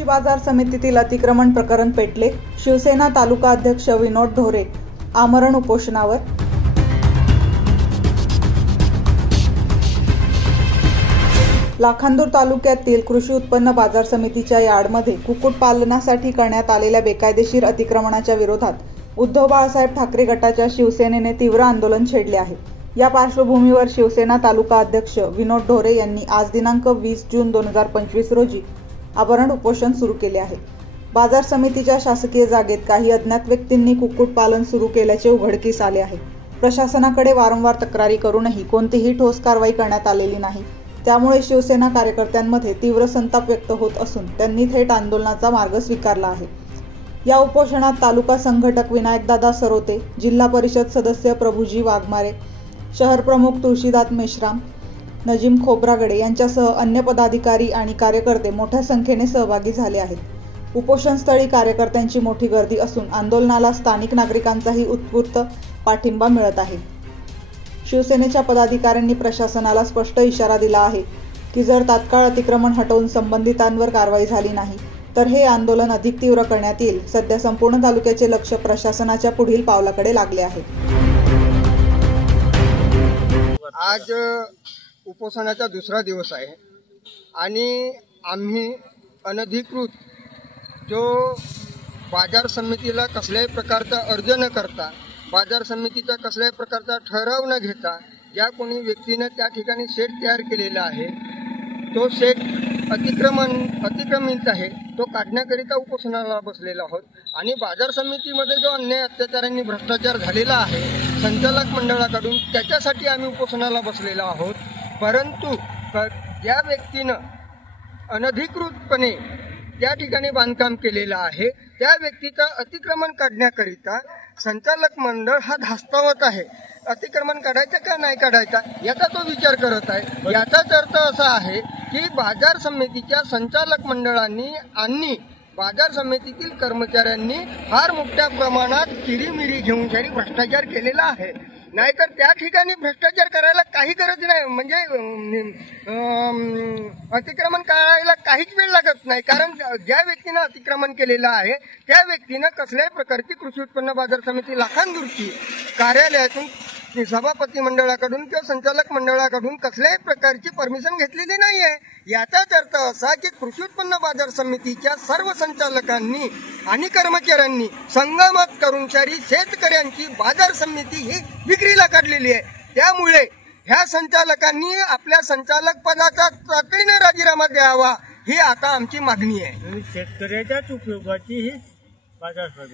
कृषी बाजार समितीतील अतिक्रमण प्रकरण पेटले। शिवसेना तालुका अध्यक्ष विनोद ढोरे आमरण उपोषणावर। लाखांदूर तालुक्यातील कृषी उत्पन्न बाजार समितीच्या यार्डमध्ये कुक्कुटपालनासाठी करण्यात आलेल्या बेकायदेशीर अतिक्रमणाच्या विरोधात उद्धव बाळासाहेब ठाकरे गटाच्या शिवसेनेने तीव्र आंदोलन छेडले आहे। या पार्श्वभूमीवर शिवसेना तालुका अध्यक्ष विनोद ढोरे यांनी आज दिनांक 20 जून 2025 रोजी आमरण उपोषण सुरू केले आहे। बाजार समितीच्या शासकीय जागेत काही अज्ञात व्यक्तींनी कुक्कुटपालन सुरू केल्याचे उघडकीस आले आहे। प्रशासनाकडे वारंवार तक्रारी करूनही कोणतीही ठोस कारवाई करण्यात आलेली नाही। त्यामुळे शिवसेना कार्यकर्त्यांमध्ये तीव्र संताप व्यक्त होत असून त्यांनी थेट आंदोलनाचा मार्ग स्वीकारला आहे। या उपोषणात तालुका संघटक विनायकदादा सरोते, जिल्हा परिषद सदस्य प्रभुजी वाघमारे, शहर प्रमुख तुळशीदास मेश्राम, नजीम खोब्रागडे यांच्यासह अन्य पदाधिकारी आणि कार्यकर्ते मोठ्या संख्येने सहभागी झाले आहेत। उपोषणस्थळी कार्यकर्त्यांची मोठी गर्दी असून आंदोलनाला स्थानिक नागरिकांचाही उत्स्फूर्त पाठिंबा मिळत आहे। शिवसेनेच्या पदाधिकाऱ्यांनी प्रशासनाला स्पष्ट इशारा दिला आहे की जर तात्काळ अतिक्रमण हटवून संबंधितांवर कारवाई झाली नाही तर हे आंदोलन अधिक तीव्र करण्यात येईल। सध्या संपूर्ण तालुक्याचे लक्ष प्रशासनाच्या पुढील पावलाकडे लागले आहे। आज उपोषणाचा दुसरा दिवस आहे आणि आम्ही अनधिकृत जो बाजार समितीला कसल्याही प्रकारचा अर्ज न करता, बाजार समितीचा कसल्याही प्रकारचा ठराव न घेता ज्या कोणी व्यक्तीने त्या ठिकाणी शेड तयार केलेला आहे तो शेड अतिक्रमित आहे, तो काढण्याकरिता उपोषणाला बसलेला आहोत। आणि बाजार समितीमध्ये जो अन्याय अत्याचारांनी भ्रष्टाचार झालेला आहे संचालक मंडळाकडून, त्याच्यासाठी आम्ही उपोषणाला बसलेलो आहोत। परंतु ज्या व्यक्तीनं अनधिकृतपणे त्या ठिकाणी बांधकाम केलेलं आहे त्या व्यक्तीचं अतिक्रमण काढण्याकरिता संचालक मंडळ हा धास्तावत आहे। अतिक्रमण काढायचं का नाही काढायचा याचा तो विचार करत आहे। याचाच अर्थ असा आहे की बाजार समितीच्या संचालक मंडळांनी आणि बाजार समितीतील कर्मचाऱ्यांनी फार मोठ्या प्रमाणात किरीमिरी घेऊन भ्रष्टाचार केलेला आहे। नाहीतर त्या ठिकाणी भ्रष्टाचार करायला काही गरज नाही, म्हणजे अतिक्रमण करायला काहीच वेळ लागत नाही। कारण ज्या व्यक्तीनं अतिक्रमण केलेलं आहे त्या व्यक्तीनं कसल्याही प्रकारची कृषी उत्पन्न बाजार समिती लाखांदूरची कार्यालयातून, सभापती मंडळाकडून किंवा संचालक मंडळाकडून कसल्याही प्रकारची परमिशन घेतलेली नाही आहे। याचाच अर्थ असा की कृषी उत्पन्न बाजार समितीच्या सर्व संचालकांनी आणि कर्मचाऱ्यांनी संगनमत करून शेतकऱ्यांची बाजार समिती ही विक्रीला काढलेली आहे। त्यामुळे ह्या संचालकांनी आपल्या संचालक पदाचा तातडीने राजीनामा द्यावा ही आता आमची मागणी आहे। शेतकऱ्याच्याच उपयोगाची ही बाजार समिती